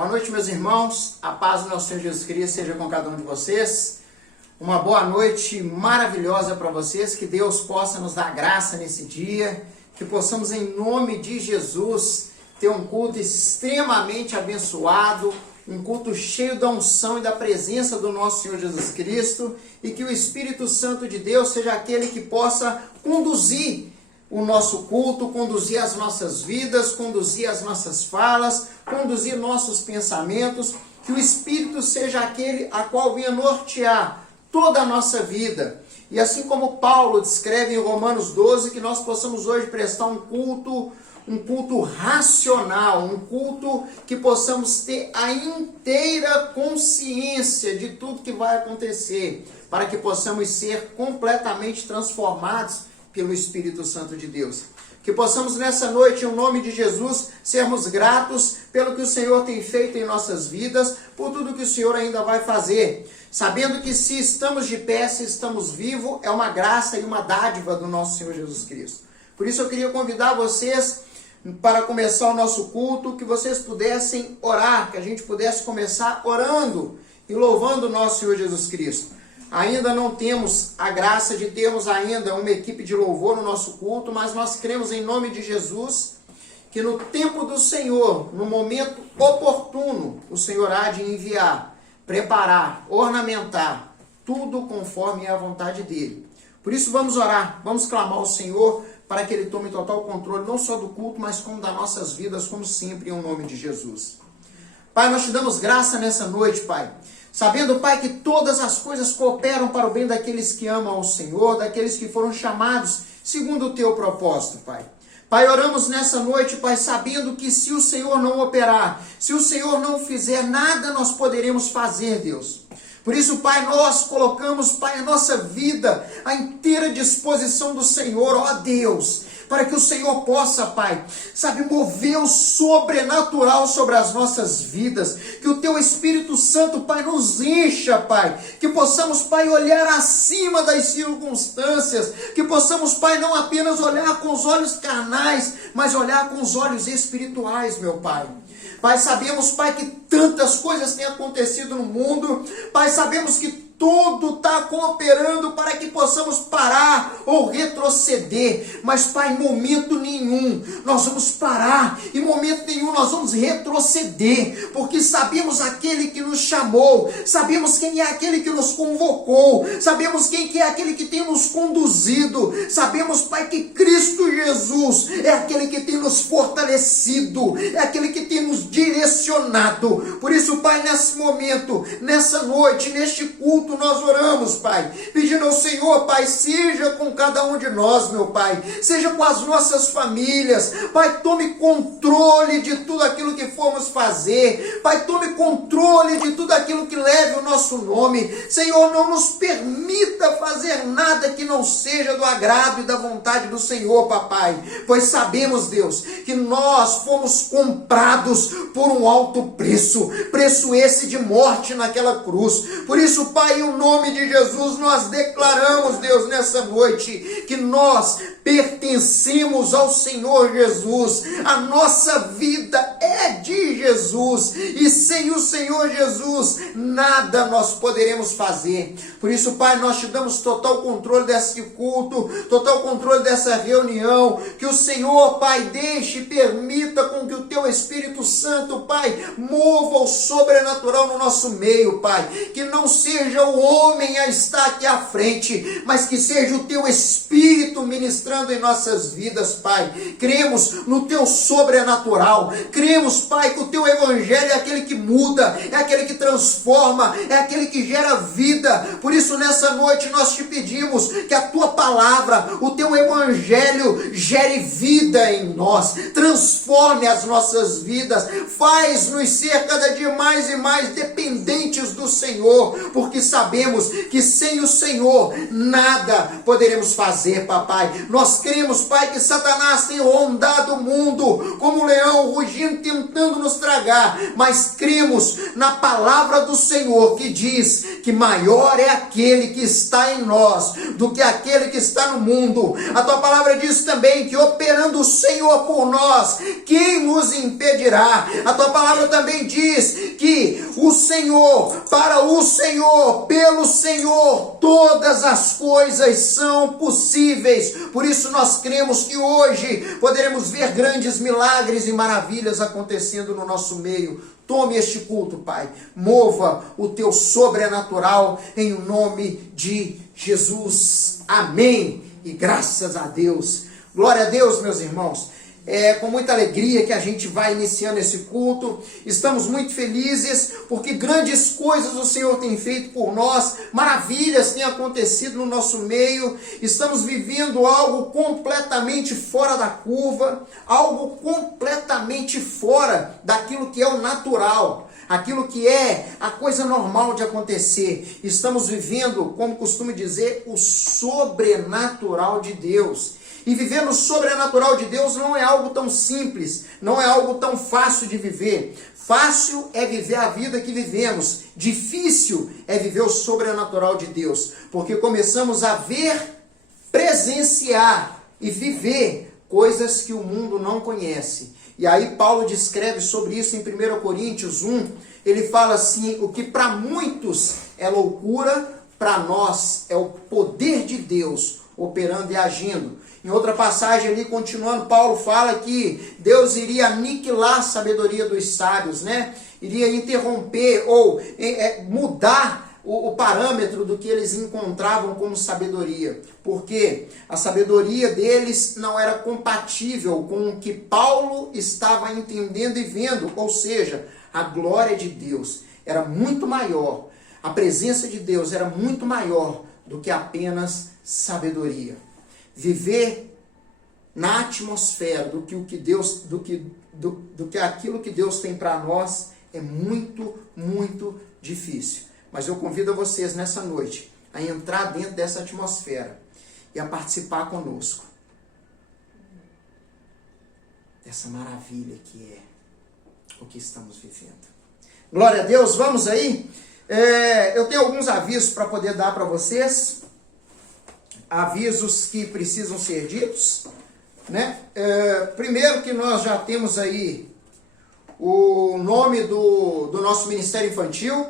Boa noite, meus irmãos. A paz do nosso Senhor Jesus Cristo seja com cada um de vocês. Uma boa noite maravilhosa para vocês. Que Deus possa nos dar graça nesse dia. Que possamos, em nome de Jesus, ter um culto extremamente abençoado. Um culto cheio da unção e da presença do nosso Senhor Jesus Cristo. E que o Espírito Santo de Deus seja aquele que possa conduzir o nosso culto, conduzir as nossas vidas, conduzir as nossas falas, conduzir nossos pensamentos, que o Espírito seja aquele a qual venha nortear toda a nossa vida. E assim como Paulo descreve em Romanos 12, que nós possamos hoje prestar um culto racional, um culto que possamos ter a inteira consciência de tudo que vai acontecer, para que possamos ser completamente transformados pelo Espírito Santo de Deus. Que possamos nessa noite, em nome de Jesus, sermos gratos pelo que o Senhor tem feito em nossas vidas, por tudo que o Senhor ainda vai fazer. Sabendo que se estamos de pé, se estamos vivos, é uma graça e uma dádiva do nosso Senhor Jesus Cristo. Por isso eu queria convidar vocês, para começar o nosso culto, que vocês pudessem orar, que a gente pudesse começar orando e louvando o nosso Senhor Jesus Cristo. Ainda não temos a graça de termos ainda uma equipe de louvor no nosso culto, mas nós cremos em nome de Jesus que no tempo do Senhor, no momento oportuno, o Senhor há de enviar, preparar, ornamentar, tudo conforme a vontade dEle. Por isso vamos orar, vamos clamar ao Senhor para que Ele tome total controle, não só do culto, mas como das nossas vidas, como sempre, em nome de Jesus. Pai, nós te damos graça nessa noite, Pai. Sabendo, Pai, que todas as coisas cooperam para o bem daqueles que amam ao Senhor, daqueles que foram chamados segundo o Teu propósito, Pai. Pai, oramos nessa noite, Pai, sabendo que se o Senhor não operar, se o Senhor não fizer, nada nós poderemos fazer, Deus. Por isso, Pai, nós colocamos, Pai, a nossa vida à inteira disposição do Senhor, ó Deus, para que o Senhor possa, Pai, sabe, mover o sobrenatural sobre as nossas vidas, que o Teu Espírito Santo, Pai, nos encha, Pai, que possamos, Pai, olhar acima das circunstâncias, que possamos, Pai, não apenas olhar com os olhos carnais, mas olhar com os olhos espirituais, meu Pai. Pai, sabemos, Pai, que tantas coisas têm acontecido no mundo. Pai, sabemos que tudo está cooperando para que possamos parar ou retroceder. Mas, Pai, em momento nenhum nós vamos parar. Em momento nenhum nós vamos retroceder. Porque sabemos aquele que nos chamou. Sabemos quem é aquele que nos convocou. Sabemos quem é aquele que tem nos conduzido. Sabemos, Pai, que Cristo Jesus é aquele que tem nos fortalecido. É aquele que tem nos direcionado. Por isso, Pai, nesse momento, nessa noite, neste culto, nós oramos, Pai, pedindo ao Senhor, Pai, seja com cada um de nós, meu Pai, seja com as nossas famílias, Pai, tome controle de tudo aquilo que formos fazer, Pai, tome controle de tudo aquilo que leve o nosso nome, Senhor, não nos permita fazer nada que não seja do agrado e da vontade do Senhor, Papai, pois sabemos, Deus, que nós fomos comprados por um alto preço, preço esse de morte naquela cruz. Por isso, Pai, em nome de Jesus, nós declaramos, Deus, nessa noite, que nós pertencemos ao Senhor Jesus. A nossa vida é de Jesus. E sem o Senhor Jesus, nada nós poderemos fazer. Por isso, Pai, nós te damos total controle desse culto, total controle dessa reunião. Que o Senhor, Pai, deixe e permita com que o Teu Espírito Santo, Pai, mova o sobrenatural no nosso meio, Pai. Que não seja o homem a estar aqui à frente, mas que seja o Teu Espírito ministrando em nossas vidas, Pai. Cremos no Teu sobrenatural. Cremos, Pai, que o Teu Evangelho é aquele que muda, é aquele que transforma, é aquele que gera vida. Por isso, nessa noite, nós te pedimos que a Tua palavra, o Teu Evangelho, gere vida em nós, transforme as nossas vidas, faz-nos ser cada dia mais e mais dependentes do Senhor, porque sabemos que sem o Senhor nada poderemos fazer, papai. Nós cremos, Pai, que Satanás tem rondado o mundo como um leão rugindo, tentando nos tragar, mas cremos na palavra do Senhor, que diz que maior é aquele que está em nós do que aquele que está no mundo. A tua palavra diz também que operando o Senhor por nós, quem nos impedirá? A tua palavra também diz que o Senhor, para o Senhor, pelo Senhor, todas as coisas são possíveis. Por isso nós cremos que hoje poderemos ver grandes milagres e maravilhas acontecendo no nosso meio. Tome este culto, Pai. Mova o teu sobrenatural em nome de Jesus. Amém. E graças a Deus. Glória a Deus, meus irmãos. É com muita alegria que a gente vai iniciando esse culto. Estamos muito felizes porque grandes coisas o Senhor tem feito por nós, maravilhas têm acontecido no nosso meio. Estamos vivendo algo completamente fora da curva, algo completamente fora daquilo que é o natural, aquilo que é a coisa normal de acontecer. Estamos vivendo, como costumo dizer, o sobrenatural de Deus. E viver no sobrenatural de Deus não é algo tão simples, não é algo tão fácil de viver. Fácil é viver a vida que vivemos, difícil é viver o sobrenatural de Deus, porque começamos a ver, presenciar e viver coisas que o mundo não conhece. E aí Paulo descreve sobre isso em 1 Coríntios 1, ele fala assim: o que para muitos é loucura, para nós é o poder de Deus operando e agindo. Em outra passagem ali, continuando, Paulo fala que Deus iria aniquilar a sabedoria dos sábios, né? Iria interromper ou mudar o parâmetro do que eles encontravam como sabedoria. Porque a sabedoria deles não era compatível com o que Paulo estava entendendo e vendo. Ou seja, a glória de Deus era muito maior. A presença de Deus era muito maior do que apenas sabedoria. Viver na atmosfera do que aquilo que Deus tem para nós é muito, muito difícil. Mas eu convido vocês nessa noite a entrar dentro dessa atmosfera e a participar conosco dessa maravilha que é o que estamos vivendo. Glória a Deus, vamos aí? Eu tenho alguns avisos para poder dar para vocês. Avisos que precisam ser ditos, né? Primeiro que nós já temos aí o nome do nosso Ministério Infantil.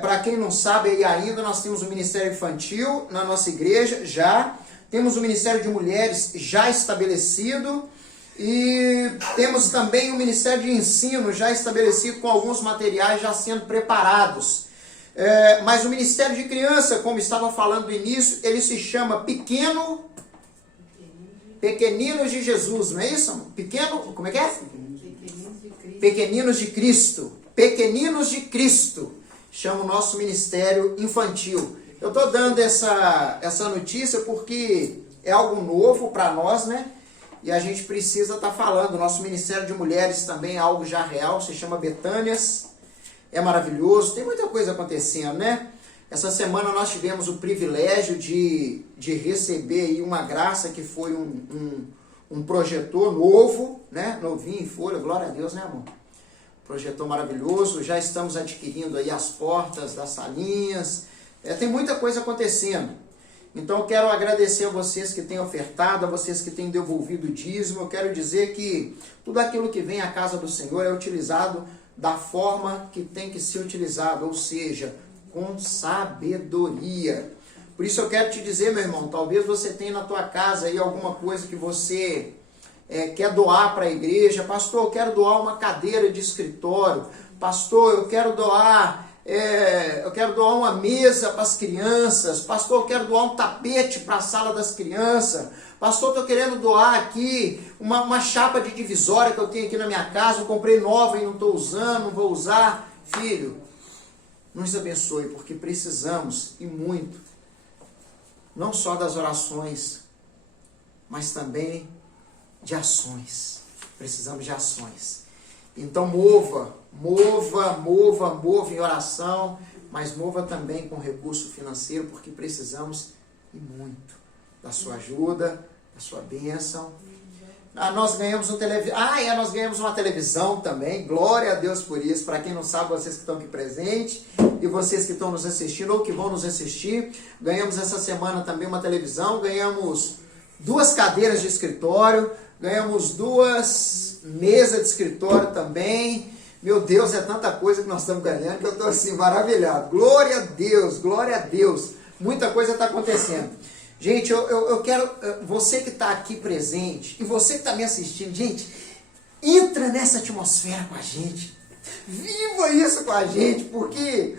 Para quem não sabe aí ainda, nós temos o Ministério Infantil na nossa igreja, já. Temos o Ministério de Mulheres já estabelecido. E temos também o Ministério de Ensino já estabelecido com alguns materiais já sendo preparados. Mas o Ministério de Criança, como estava falando no início, ele se chama Pequeninos de Jesus, não é isso? Como é que é? Pequeninos de Cristo. Pequeninos de Cristo. Chama o nosso Ministério Infantil. Eu estou dando essa notícia porque é algo novo para nós, né? E a gente precisa estar falando. O nosso Ministério de Mulheres também é algo já real, se chama Betânias. É maravilhoso, tem muita coisa acontecendo, né? Essa semana nós tivemos o privilégio de receber aí uma graça que foi um projetor novo, né? Novinho em folha, glória a Deus, né, amor? Projetor maravilhoso, já estamos adquirindo aí as portas das salinhas, tem muita coisa acontecendo. Então eu quero agradecer a vocês que têm ofertado, a vocês que têm devolvido o dízimo. Eu quero dizer que tudo aquilo que vem à casa do Senhor é utilizado da forma que tem que ser utilizado, ou seja, com sabedoria. Por isso eu quero te dizer, meu irmão, talvez você tenha na tua casa aí alguma coisa que você quer doar para a igreja. Pastor, eu quero doar uma cadeira de escritório. Pastor, eu quero doar uma mesa para as crianças. Pastor, eu quero doar um tapete para a sala das crianças. Pastor, estou querendo doar aqui uma chapa de divisória que eu tenho aqui na minha casa. Eu comprei nova e não estou usando, não vou usar. Filho, nos abençoe, porque precisamos, e muito, não só das orações, mas também de ações. Precisamos de ações. Então mova em oração mas mova também com recurso financeiro, porque precisamos e muito da sua ajuda, da sua bênção. Nós ganhamos nós ganhamos uma televisão também, glória a Deus por isso. Para quem não sabe, vocês que estão aqui presentes e vocês que estão nos assistindo ou que vão nos assistir, ganhamos essa semana também uma televisão, ganhamos 2 cadeiras de escritório, ganhamos 2 mesas de escritório também. Meu Deus, é tanta coisa que nós estamos ganhando que eu estou assim maravilhado. Glória a Deus, glória a Deus. Muita coisa está acontecendo. Gente, eu quero, você que está aqui presente e você que está me assistindo, gente, entra nessa atmosfera com a gente. Viva isso com a gente, porque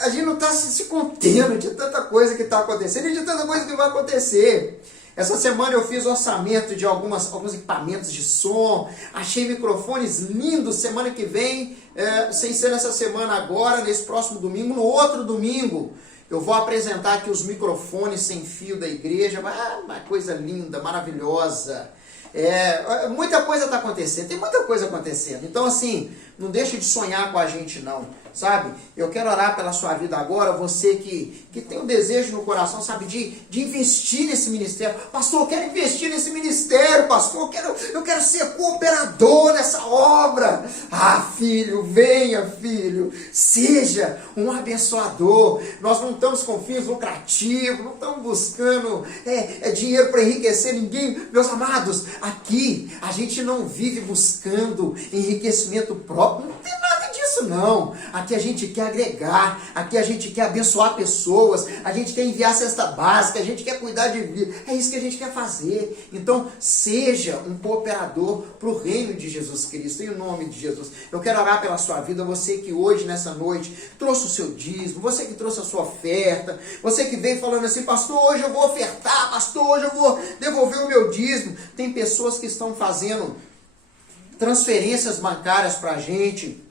a gente não está se contendo de tanta coisa que está acontecendo e de tanta coisa que vai acontecer. Essa semana eu fiz orçamento de alguns equipamentos de som, achei microfones lindos. Semana que vem, sem ser nessa semana agora, nesse próximo domingo, no outro domingo, eu vou apresentar aqui os microfones sem fio da igreja. Uma coisa linda, maravilhosa. Muita coisa está acontecendo, tem muita coisa acontecendo. Então assim, não deixe de sonhar com a gente não, sabe? Eu quero orar pela sua vida agora, você que tem um desejo no coração, sabe, de investir nesse ministério. Pastor, eu quero investir nesse ministério, pastor, eu quero ser cooperador nessa obra. Filho, venha, filho, seja um abençoador. Nós não estamos com fins lucrativos, não estamos buscando dinheiro para enriquecer ninguém. Meus amados, aqui a gente não vive buscando enriquecimento próprio, não tem nada disso não. Aqui a gente quer agregar, aqui a gente quer abençoar pessoas, a gente quer enviar cesta básica, a gente quer cuidar de vida, é isso que a gente quer fazer. Então seja um cooperador para o reino de Jesus Cristo, em nome de Jesus. Eu quero orar pela sua vida, você que hoje, nessa noite, trouxe o seu dízimo, você que trouxe a sua oferta, você que veio falando assim, pastor, hoje eu vou ofertar, pastor, hoje eu vou devolver o meu dízimo. Tem pessoas que estão fazendo transferências bancárias para a gente.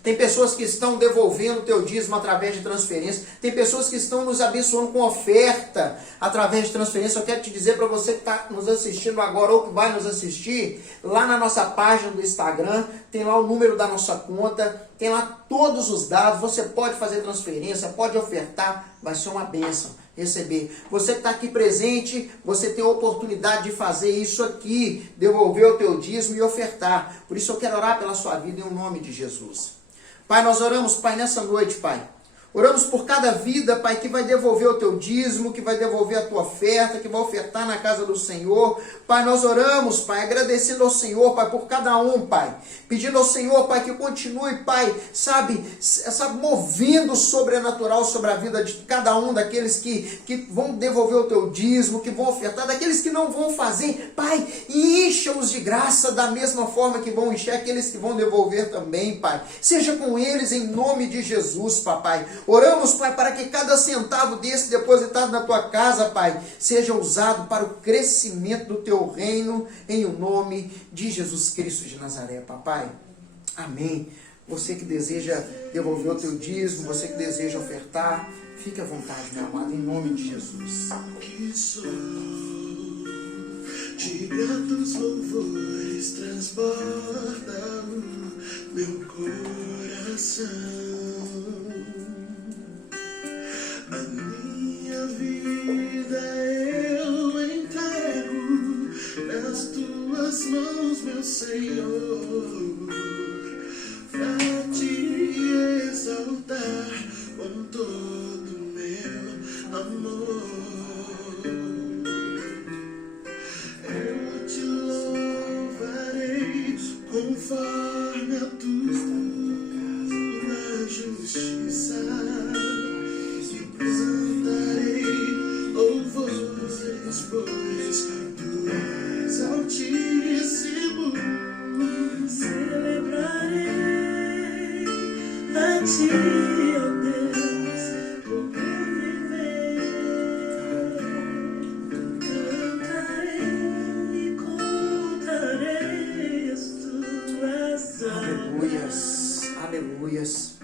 Tem pessoas que estão devolvendo o teu dízimo através de transferência. Tem pessoas que estão nos abençoando com oferta através de transferência. Eu quero te dizer para você que está nos assistindo agora ou que vai nos assistir, lá na nossa página do Instagram, tem lá o número da nossa conta, tem lá todos os dados. Você pode fazer transferência, pode ofertar, vai ser uma bênção receber. Você que está aqui presente, você tem a oportunidade de fazer isso aqui, devolver o teu dízimo e ofertar. Por isso eu quero orar pela sua vida em nome de Jesus. Pai, nós oramos, Pai, nessa noite, Pai. Oramos por cada vida, Pai, que vai devolver o teu dízimo, que vai devolver a tua oferta, que vai ofertar na casa do Senhor. Pai, nós oramos, Pai, agradecendo ao Senhor, Pai, por cada um, Pai. Pedindo ao Senhor, Pai, que continue, Pai, sabe, movendo o sobrenatural sobre a vida de cada um daqueles que vão devolver o teu dízimo, que vão ofertar, daqueles que não vão fazer, Pai, encha-os de graça da mesma forma que vão encher aqueles que vão devolver também, Pai. Seja com eles em nome de Jesus, Papai. Oramos, Pai, para que cada centavo desse depositado na tua casa, Pai, seja usado para o crescimento do teu reino, em o nome de Jesus Cristo de Nazaré, Papai. Amém. Você que deseja devolver o teu dízimo, você que deseja ofertar, fique à vontade, meu amado, em nome de Jesus. Que sou de gratos louvores transborda o meu coração. A minha vida eu entrego nas tuas mãos, meu Senhor, pra te exaltar com todo meu amor. Eu te louvarei conforme a tua justiça. Pois tu és altíssimo, celebrarei a ti, ó Deus, por viver. Cantarei e contarei as tuas Aleluias, aleluias.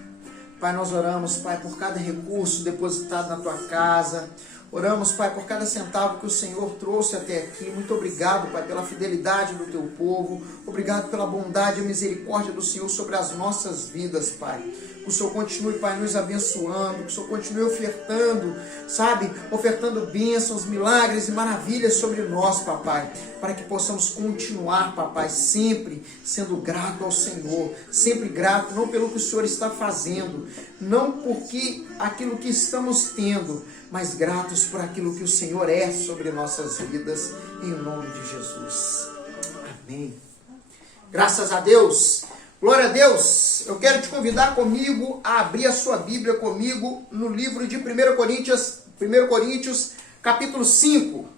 Pai, nós oramos, Pai, por cada recurso depositado na tua casa. Oramos, Pai, por cada centavo que o Senhor trouxe até aqui. Muito obrigado, Pai, pela fidelidade do teu povo. Obrigado pela bondade e misericórdia do Senhor sobre as nossas vidas, Pai. Que o Senhor continue, Pai, nos abençoando, que o Senhor continue ofertando, sabe? Ofertando bênçãos, milagres e maravilhas sobre nós, papai. Para que possamos continuar, papai, sempre sendo grato ao Senhor. Sempre grato, não pelo que o Senhor está fazendo, não porque aquilo que estamos tendo, mas gratos por aquilo que o Senhor é sobre nossas vidas, em nome de Jesus. Amém. Graças a Deus. Glória a Deus. Eu quero te convidar comigo a abrir a sua Bíblia comigo no livro de 1 Coríntios, capítulo 5.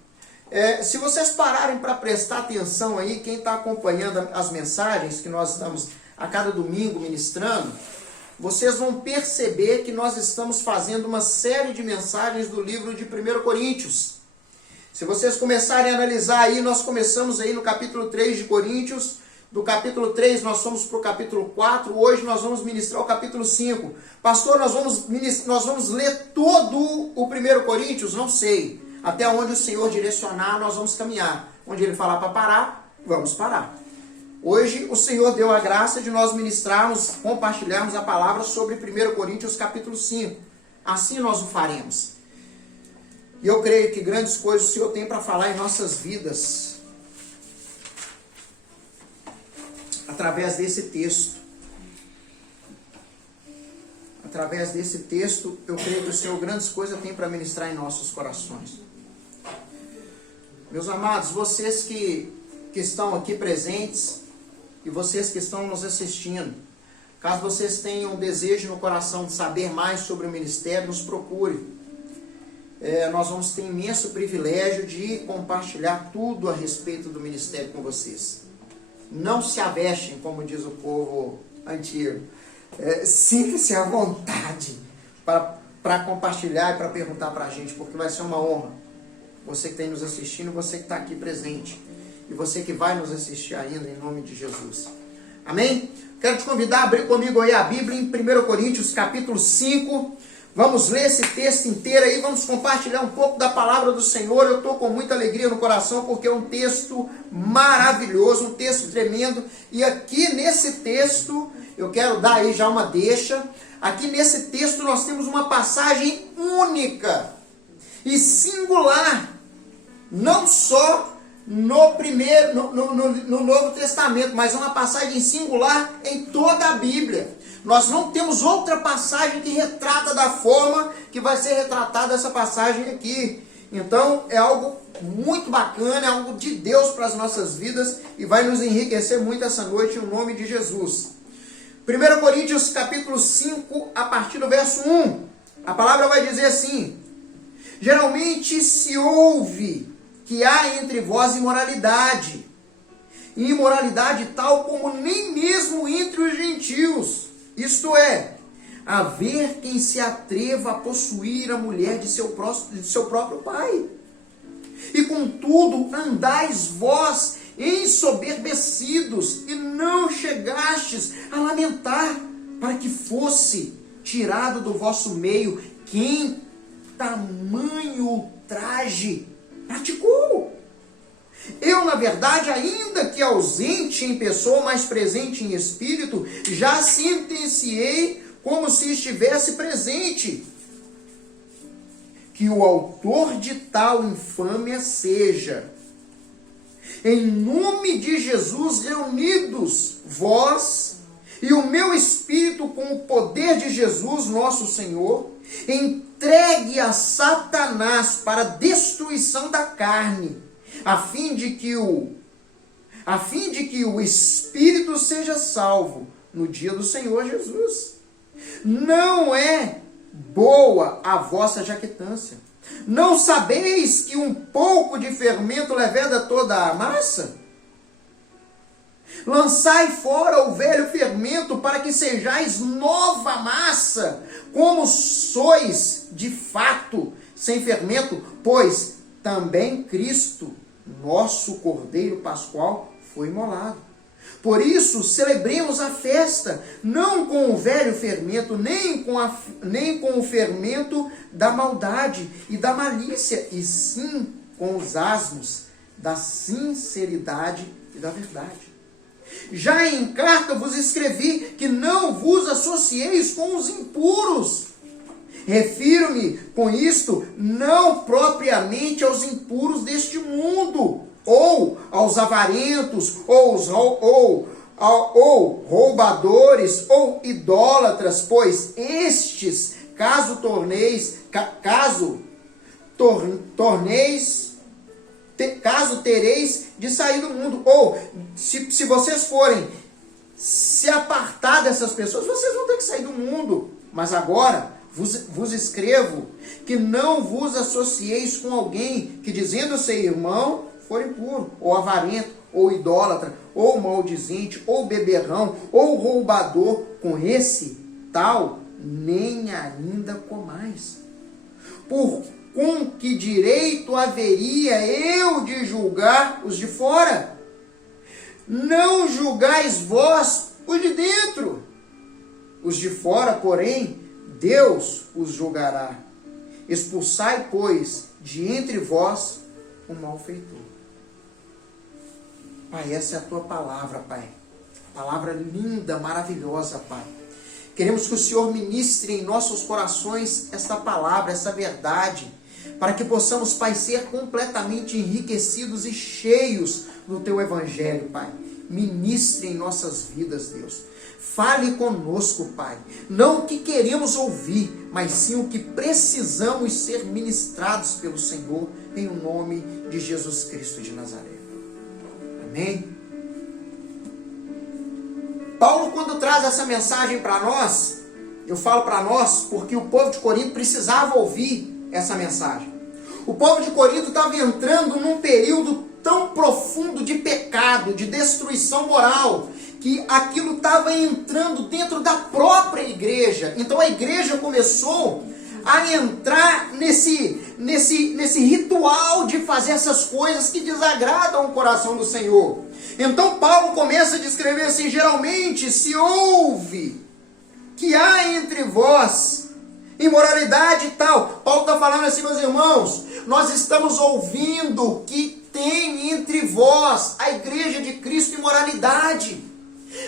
Se vocês pararem para prestar atenção aí, quem está acompanhando as mensagens que nós estamos a cada domingo ministrando, vocês vão perceber que nós estamos fazendo uma série de mensagens do livro de 1 Coríntios. Se vocês começarem a analisar aí, nós começamos aí no capítulo 3 de Coríntios, do capítulo 3 nós fomos para o capítulo 4, hoje nós vamos ministrar o capítulo 5. Pastor, nós vamos ler todo o 1 Coríntios? Não sei. Até onde o Senhor direcionar, nós vamos caminhar. Onde Ele falar para parar, vamos parar. Hoje o Senhor deu a graça de nós ministrarmos, compartilharmos a palavra sobre 1 Coríntios capítulo 5. Assim nós o faremos. E eu creio que grandes coisas o Senhor tem para falar em nossas vidas, através desse texto. Através desse texto, eu creio que o Senhor grandes coisas tem para ministrar em nossos corações. Meus amados, vocês que estão aqui presentes e vocês que estão nos assistindo, caso vocês tenham desejo no coração de saber mais sobre o ministério, nos procure. Nós vamos ter imenso privilégio de compartilhar tudo a respeito do ministério com vocês. Não se avestem, como diz o povo antigo. Sinta-se à vontade para compartilhar e para perguntar para a gente, porque vai ser uma honra. Você que está nos assistindo, você que está aqui presente. E você que vai nos assistir ainda, em nome de Jesus. Amém? Quero te convidar a abrir comigo aí a Bíblia em 1 Coríntios, capítulo 5. Vamos ler esse texto inteiro aí, vamos compartilhar um pouco da palavra do Senhor. Eu estou com muita alegria no coração, porque é um texto maravilhoso, um texto tremendo. E aqui nesse texto, eu quero dar aí já uma deixa. Aqui nesse texto nós temos uma passagem única e singular. Não só no Novo Testamento, mas uma passagem singular em toda a Bíblia. Nós não temos outra passagem que retrata da forma que vai ser retratada essa passagem aqui. Então é algo muito bacana, é algo de Deus para as nossas vidas e vai nos enriquecer muito essa noite em nome de Jesus. 1 Coríntios capítulo 5, a partir do verso 1. A palavra vai dizer assim: geralmente se ouve que há entre vós imoralidade, e imoralidade tal como nem mesmo entre os gentios. Isto é, haver quem se atreva a possuir a mulher de seu próprio pai. E contudo, andais vós ensoberbecidos, e não chegastes a lamentar, para que fosse tirado do vosso meio quem tamanho ultraje praticou. Eu, na verdade, ainda que ausente em pessoa, mas presente em espírito, já sentenciei como se estivesse presente, que o autor de tal infâmia seja, em nome de Jesus, reunidos vós e o meu espírito com o poder de Jesus, nosso Senhor, entregue a Satanás para a destruição da carne, a fim de que o espírito seja salvo no dia do Senhor Jesus. Não é boa a vossa jactância. Não sabeis que um pouco de fermento leveda toda a massa? Lançai fora o velho fermento, para que sejais nova massa, como sois de fato sem fermento, pois também Cristo, nosso Cordeiro Pascual, foi imolado. Por isso, celebremos a festa, não com o velho fermento, nem com o fermento da maldade e da malícia, e sim com os asmos da sinceridade e da verdade. Já em carta vos escrevi que não vos associeis com os impuros. Refiro-me com isto não propriamente aos impuros deste mundo, ou aos avarentos, ou roubadores, ou idólatras, pois estes, caso tereis de sair do mundo, ou se vocês forem se apartar dessas pessoas, vocês vão ter que sair do mundo. Mas agora vos escrevo que não vos associeis com alguém que, dizendo ser irmão, for impuro, ou avarento, ou idólatra, ou maldizente, ou beberrão, ou roubador. Com esse tal nem ainda comais. Com que direito haveria eu de julgar os de fora? Não julgais vós os de dentro. Os de fora, porém, Deus os julgará. Expulsai, pois, de entre vós o malfeitor. Pai, essa é a tua palavra, Pai. Palavra linda, maravilhosa, Pai. Queremos que o Senhor ministre em nossos corações esta palavra, essa verdade, para que possamos, Pai, ser completamente enriquecidos e cheios do teu evangelho, Pai. Ministre em nossas vidas, Deus. Fale conosco, Pai. Não o que queremos ouvir, mas sim o que precisamos ser ministrados pelo Senhor, em nome de Jesus Cristo de Nazaré. Amém? Paulo, quando traz essa mensagem para nós, eu falo para nós porque o povo de Corinto precisava ouvir essa mensagem. O povo de Corinto estava entrando num período tão profundo de pecado, de destruição moral, que aquilo estava entrando dentro da própria igreja. Então a igreja começou a entrar nesse ritual de fazer essas coisas que desagradam o coração do Senhor. Então Paulo começa a descrever assim: geralmente se ouve que há entre vós imoralidade e tal. Paulo está falando assim, meus irmãos, nós estamos ouvindo que tem entre vós, a igreja de Cristo, imoralidade.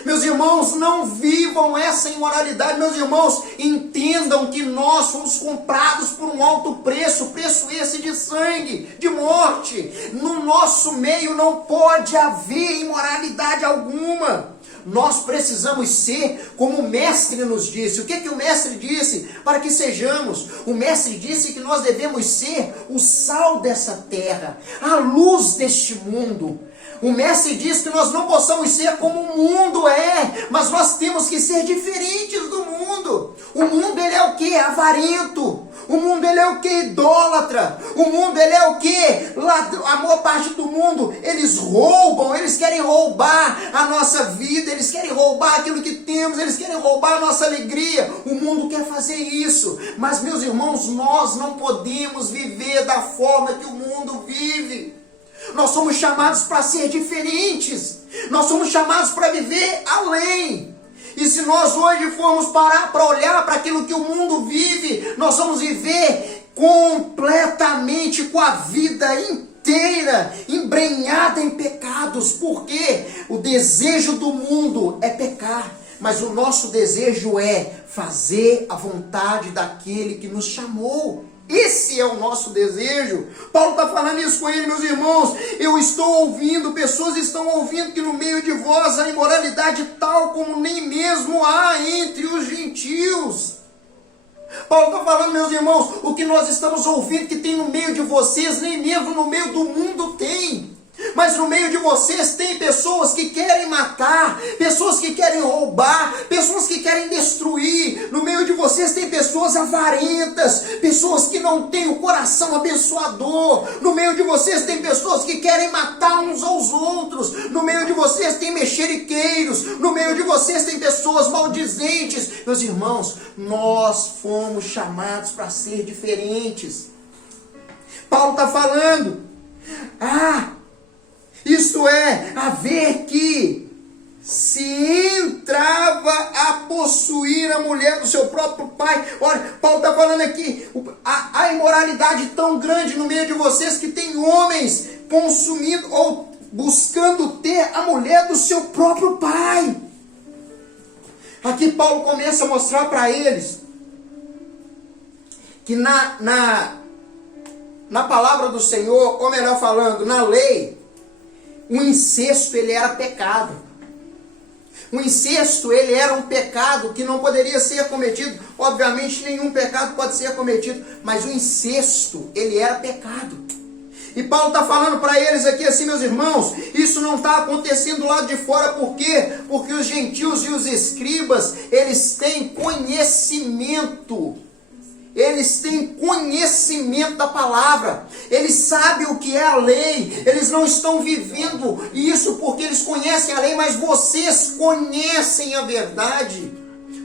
Meus irmãos, não vivam essa imoralidade. Meus irmãos, entendam que nós fomos comprados por um alto preço, preço esse de sangue, de morte. No nosso meio não pode haver imoralidade alguma. Nós precisamos ser como o mestre nos disse. O que o mestre disse? Para que sejamos. O mestre disse que nós devemos ser o sal dessa terra, a luz deste mundo. O mestre diz que nós não possamos ser como o mundo é, mas nós temos que ser diferentes do mundo. O mundo, ele é o quê? Avarento. O mundo, ele é o quê? Idólatra. O mundo, ele é o quê? A maior parte do mundo, eles roubam, eles querem roubar a nossa vida, eles querem roubar aquilo que temos, eles querem roubar a nossa alegria. O mundo quer fazer isso. Mas, meus irmãos, nós não podemos viver da forma que o mundo vive. Nós somos chamados para ser diferentes. Nós somos chamados para viver além. E se nós hoje formos parar para olhar para aquilo que o mundo vive, nós vamos viver completamente com a vida inteira embrenhada em pecados. Porque o desejo do mundo é pecar, mas o nosso desejo é fazer a vontade daquele que nos chamou. Esse é o nosso desejo. Paulo está falando isso com ele, meus irmãos. Eu estou ouvindo, pessoas estão ouvindo que no meio de vós há imoralidade tal como nem mesmo há entre os gentios. Paulo está falando, meus irmãos, o que nós estamos ouvindo que tem no meio de vocês, nem mesmo no meio do mundo tem. Mas no meio de vocês tem pessoas que querem matar, pessoas que querem roubar, pessoas que querem destruir. No meio de vocês tem pessoas avarentas, pessoas que não têm o coração abençoador. No meio de vocês tem pessoas que querem matar uns aos outros. No meio de vocês tem mexeriqueiros. No meio de vocês tem pessoas maldizentes. Meus irmãos, nós fomos chamados para ser diferentes. Paulo está falando, isto é, a ver que se entrava a possuir a mulher do seu próprio pai. Olha, Paulo está falando aqui, a imoralidade tão grande no meio de vocês que tem homens consumindo ou buscando ter a mulher do seu próprio pai. Aqui Paulo começa a mostrar para eles que na palavra do Senhor, ou melhor falando, na lei, o incesto ele era pecado. O incesto ele era um pecado que não poderia ser cometido. Obviamente nenhum pecado pode ser cometido, mas o incesto ele era pecado. E Paulo está falando para eles aqui assim, meus irmãos, isso não está acontecendo lá de fora, por quê? Porque os gentios e os escribas, eles têm conhecimento. Eles têm conhecimento da palavra, eles sabem o que é a lei, eles não estão vivendo isso porque eles conhecem a lei, mas vocês conhecem a verdade.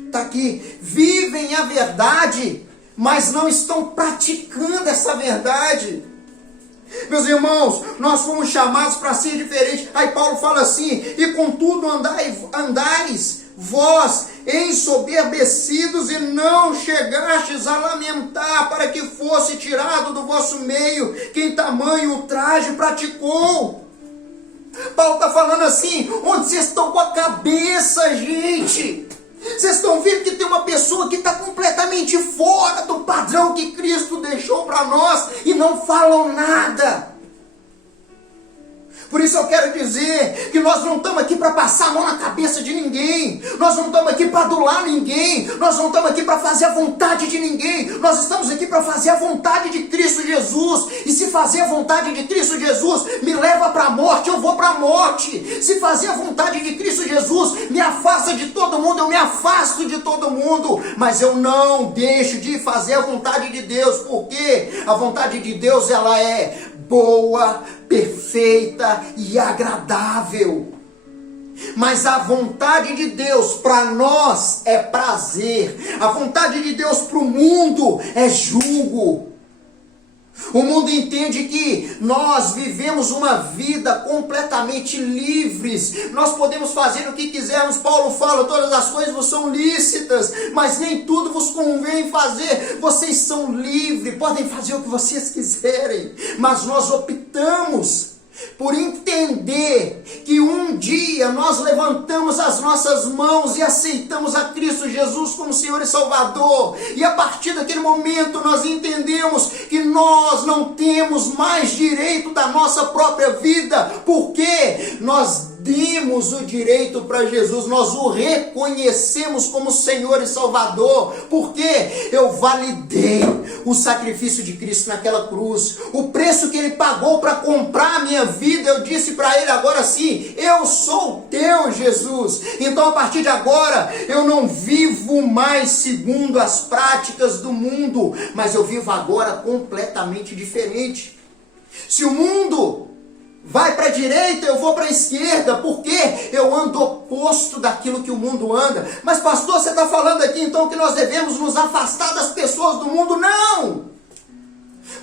Está aqui, vivem a verdade, mas não estão praticando essa verdade. Meus irmãos, nós fomos chamados para ser diferentes. Aí Paulo fala assim: e contudo andais vós ensoberbecidos e não chegastes a lamentar para que fosse tirado do vosso meio quem tamanho ultraje praticou. Paulo está falando assim: onde vocês estão com a cabeça, gente? Vocês estão vendo que tem uma pessoa que está completamente fora do padrão que Cristo deixou para nós e não falam nada. Por isso eu quero dizer que nós não estamos aqui para passar a mão na cabeça de ninguém. Nós não estamos aqui para adular ninguém. Nós não estamos aqui para fazer a vontade de ninguém. Nós estamos aqui para fazer a vontade de Cristo Jesus. E se fazer a vontade de Cristo Jesus me leva para a morte, eu vou para a morte. Se fazer a vontade de Cristo Jesus me afasta de todo mundo, eu me afasto de todo mundo. Mas eu não deixo de fazer a vontade de Deus. Porque a vontade de Deus ela é boa, perfeita e agradável. Mas a vontade de Deus para nós é prazer. A vontade de Deus para o mundo é jugo. O mundo entende que nós vivemos uma vida completamente livres. Nós podemos fazer o que quisermos. Paulo fala: todas as coisas vos são lícitas, mas nem tudo vos convém fazer. Vocês são livres, podem fazer o que vocês quiserem. Mas nós optamos por entender que um dia nós levantamos as nossas mãos e aceitamos a Cristo Jesus como Senhor e Salvador, e a partir daquele momento nós entendemos que nós não temos mais direito da nossa própria vida, porque nós demos o direito para Jesus, nós o reconhecemos como Senhor e Salvador, porque eu validei o sacrifício de Cristo naquela cruz, o preço que Ele pagou para comprar a minha vida. Eu disse para Ele agora sim: eu sou teu, Jesus. Então a partir de agora eu não vivo mais segundo as práticas do mundo, mas eu vivo agora completamente diferente. Se o mundo vai para a direita, eu vou para a esquerda, porque eu ando oposto daquilo que o mundo anda. Mas pastor, você está falando aqui então que nós devemos nos afastar das pessoas do mundo? Não!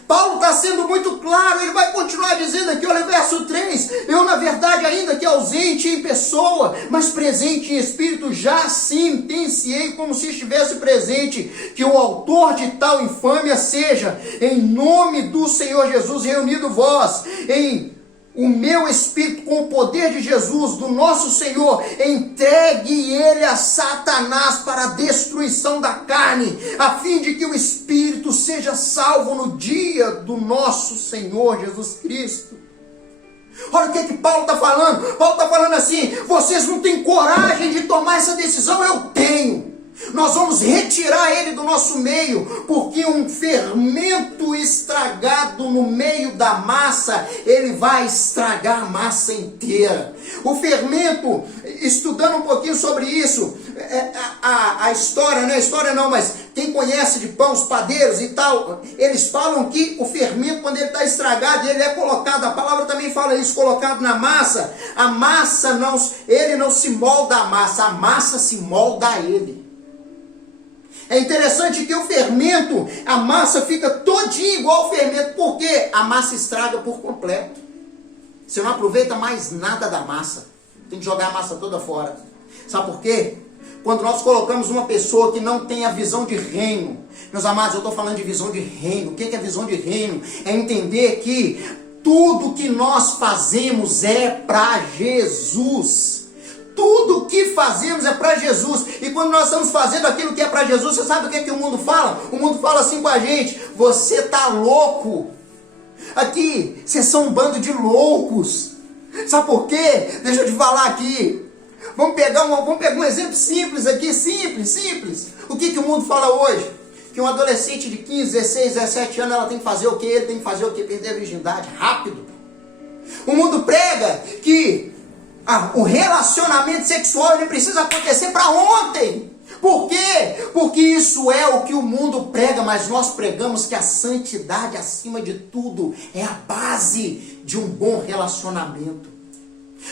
Paulo está sendo muito claro, ele vai continuar dizendo aqui, olha, verso 3, eu na verdade ainda que ausente em pessoa, mas presente em espírito, já sentenciei como se estivesse presente, que o autor de tal infâmia seja, em nome do Senhor Jesus, reunido vós, em o meu espírito com o poder de Jesus, do nosso Senhor, entregue ele a Satanás para a destruição da carne, a fim de que o espírito seja salvo no dia do nosso Senhor Jesus Cristo. Olha o que Paulo está falando. Paulo está falando assim: vocês não têm coragem de tomar essa decisão, eu tenho. Nós vamos retirar ele do nosso meio, porque um fermento estragado no meio da massa, ele vai estragar a massa inteira. O fermento, estudando um pouquinho sobre isso, a história, não é história não, mas quem conhece de pão, os padeiros e tal, eles falam que o fermento, quando ele está estragado, ele é colocado, a palavra também fala isso, colocado na massa, a massa ele não se molda a massa se molda a ele. É interessante que o fermento, a massa fica todinha igual ao fermento, porque a massa estraga por completo. Você não aproveita mais nada da massa, tem que jogar a massa toda fora. Sabe por quê? Quando nós colocamos uma pessoa que não tem a visão de reino, meus amados, eu estou falando de visão de reino. O que é visão de reino? É entender que Tudo que nós fazemos é para Jesus. Tudo que fazemos é para Jesus. E quando nós estamos fazendo aquilo que é para Jesus, você sabe o que, que o mundo fala? O mundo fala assim com a gente: você tá louco. Aqui, vocês são um bando de loucos. Sabe por quê? Deixa eu te falar aqui. Vamos pegar um exemplo simples aqui, simples. O que o mundo fala hoje? Que um adolescente de 15, 16, 17 anos, ela tem que fazer o quê? Ele tem que fazer o quê? Perder a virgindade, rápido. O mundo prega que o relacionamento sexual ele precisa acontecer para ontem. Por quê? Porque isso é o que o mundo prega, mas nós pregamos que a santidade acima de tudo é a base de um bom relacionamento.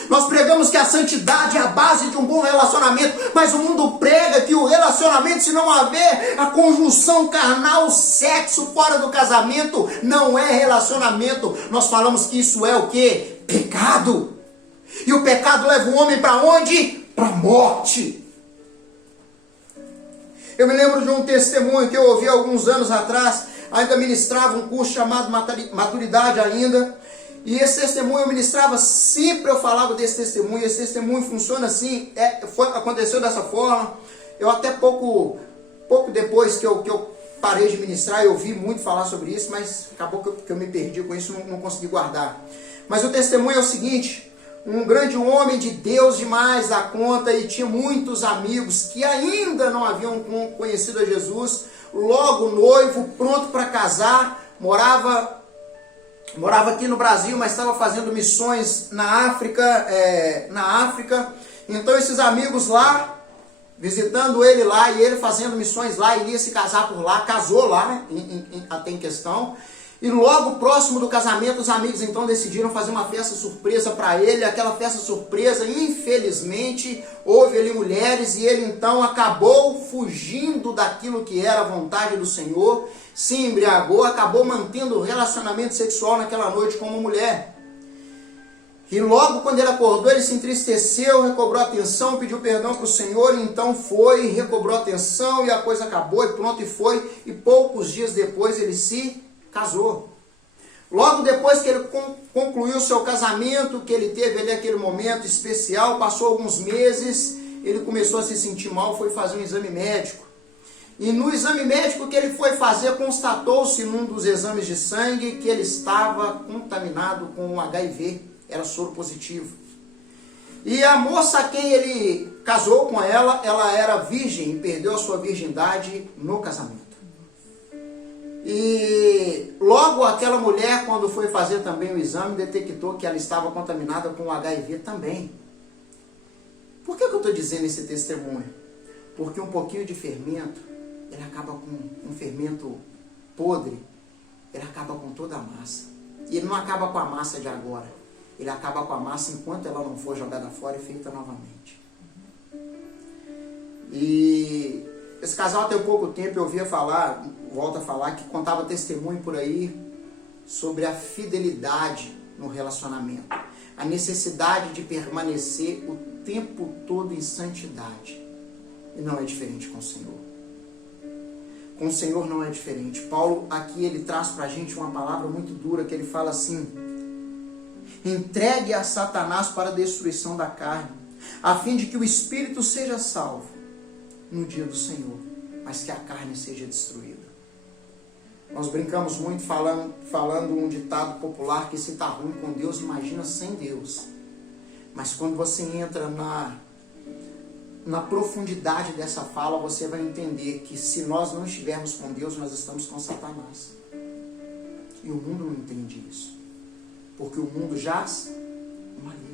Nós pregamos que a santidade é a base de um bom relacionamento, mas o mundo prega que o relacionamento, se não haver a conjunção carnal, o sexo fora do casamento, não é relacionamento. Nós falamos que isso é o quê? Pecado. E o pecado leva o homem para onde? Para a morte. Eu me lembro de um testemunho que eu ouvi alguns anos atrás, ainda ministrava um curso chamado Maturidade ainda, e esse testemunho eu ministrava, sempre eu falava desse testemunho. Esse testemunho funciona assim, aconteceu dessa forma. Eu até pouco depois que eu parei de ministrar, eu ouvi muito falar sobre isso, mas acabou que eu me perdi com isso, não consegui guardar. Mas o testemunho é o seguinte: um grande homem de Deus demais da conta, e tinha muitos amigos que ainda não haviam conhecido a Jesus, logo noivo, pronto para casar, morava aqui no Brasil, mas estava fazendo missões na África, Então esses amigos lá, visitando ele lá, e ele fazendo missões lá, iria se casar por lá, casou lá, até em questão. E logo próximo do casamento, os amigos então decidiram fazer uma festa surpresa para ele. Aquela festa surpresa, infelizmente, houve ali mulheres, e ele então acabou fugindo daquilo que era a vontade do Senhor, se embriagou, acabou mantendo o relacionamento sexual naquela noite com uma mulher. E logo quando ele acordou, ele se entristeceu, recobrou a atenção, pediu perdão para o Senhor, e então foi, recobrou a atenção, e a coisa acabou, e pronto, e foi. E poucos dias depois ele se casou. Logo depois que ele concluiu o seu casamento, que ele teve ali aquele momento especial, passou alguns meses, ele começou a se sentir mal, foi fazer um exame médico. E no exame médico que ele foi fazer, constatou-se num dos exames de sangue que ele estava contaminado com HIV, era soro positivo. E a moça a quem ele casou com ela era virgem e perdeu a sua virgindade no casamento. E logo aquela mulher, quando foi fazer também o exame, detectou que ela estava contaminada com HIV também. Por que eu estou dizendo esse testemunho? Porque um pouquinho de fermento, ele acaba com um fermento podre, ele acaba com toda a massa. E ele não acaba com a massa de agora, ele acaba com a massa enquanto ela não for jogada fora e feita novamente. E esse casal tem pouco tempo, eu ouvia falar, volto a falar, que contava testemunho por aí sobre a fidelidade no relacionamento, a necessidade de permanecer o tempo todo em santidade. E não é diferente com o Senhor. Com o Senhor não é diferente. Paulo aqui ele traz para a gente uma palavra muito dura, que ele fala assim: entregue a Satanás para a destruição da carne, a fim de que o espírito seja salvo no dia do Senhor, mas que a carne seja destruída. Nós brincamos muito falando um ditado popular que se está ruim com Deus, imagina sem Deus. Mas quando você entra na profundidade dessa fala, você vai entender que se nós não estivermos com Deus, nós estamos com Satanás. E o mundo não entende isso, porque o mundo jaz no maligno.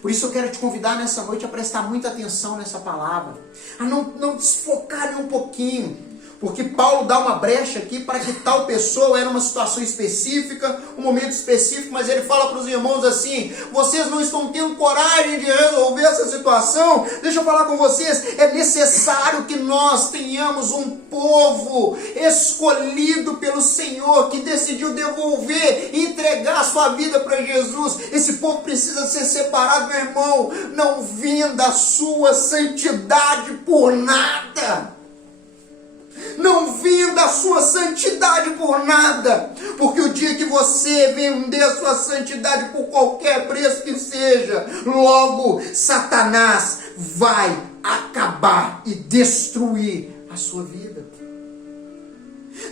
Por isso eu quero te convidar nessa noite a prestar muita atenção nessa palavra, a não desfocar um pouquinho, porque Paulo dá uma brecha aqui para que tal pessoa era uma situação específica, um momento específico, mas ele fala para os irmãos assim: vocês não estão tendo coragem de resolver essa situação? Deixa eu falar com vocês, é necessário que nós tenhamos um povo escolhido pelo Senhor, que decidiu devolver e entregar a sua vida para Jesus. Esse povo precisa ser separado, meu irmão. Não venda a sua santidade por nada. Não venda a sua santidade por nada, porque o dia que você vender a sua santidade por qualquer preço que seja, logo Satanás vai acabar e destruir a sua vida.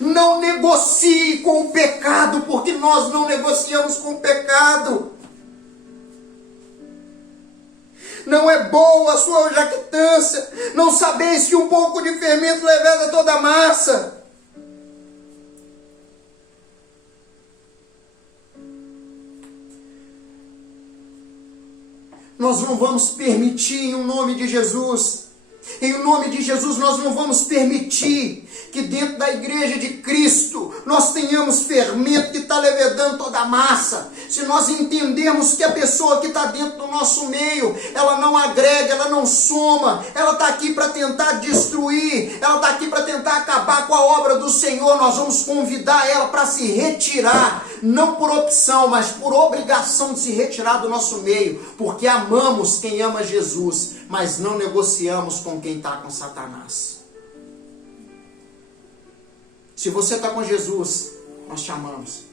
Não negocie com o pecado, porque nós não negociamos com o pecado. Não é boa a sua jactância, não sabeis que um pouco de fermento leveda toda a massa. Nós não vamos permitir em nome de Jesus. Em nome de Jesus nós não vamos permitir que dentro da igreja de Cristo nós tenhamos fermento que está levedando toda a massa. Se nós entendermos que a pessoa que está dentro do nosso meio, ela não agrega, ela não soma, ela está aqui para tentar destruir, ela está aqui para tentar acabar com a obra do Senhor, nós vamos convidar ela para se retirar, não por opção, mas por obrigação de se retirar do nosso meio, porque amamos quem ama Jesus, mas não negociamos com quem está com Satanás. Se você está com Jesus, nós te amamos.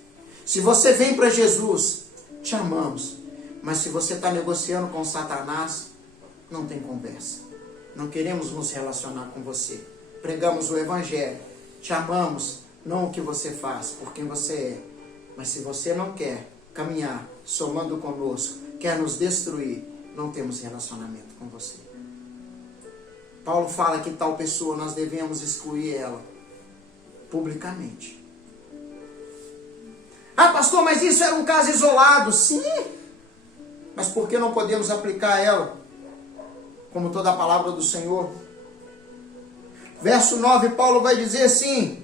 Se você vem para Jesus, te amamos. Mas se você está negociando com Satanás, não tem conversa. Não queremos nos relacionar com você. Pregamos o Evangelho. Te amamos, não o que você faz, por quem você é. Mas se você não quer caminhar somando conosco, quer nos destruir, não temos relacionamento com você. Paulo fala que tal pessoa nós devemos excluir ela publicamente. Ah, pastor, mas isso era um caso isolado. Sim, mas por que não podemos aplicar ela como toda a palavra do Senhor? Verso 9, Paulo vai dizer assim: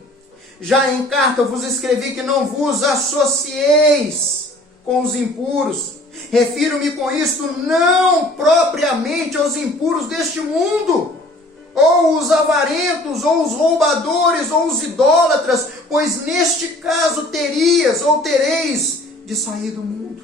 já em carta eu vos escrevi que não vos associeis com os impuros. Refiro-me com isto não propriamente aos impuros deste mundo, ou os avarentos, ou os roubadores, ou os idólatras, pois neste caso terias ou tereis de sair do mundo.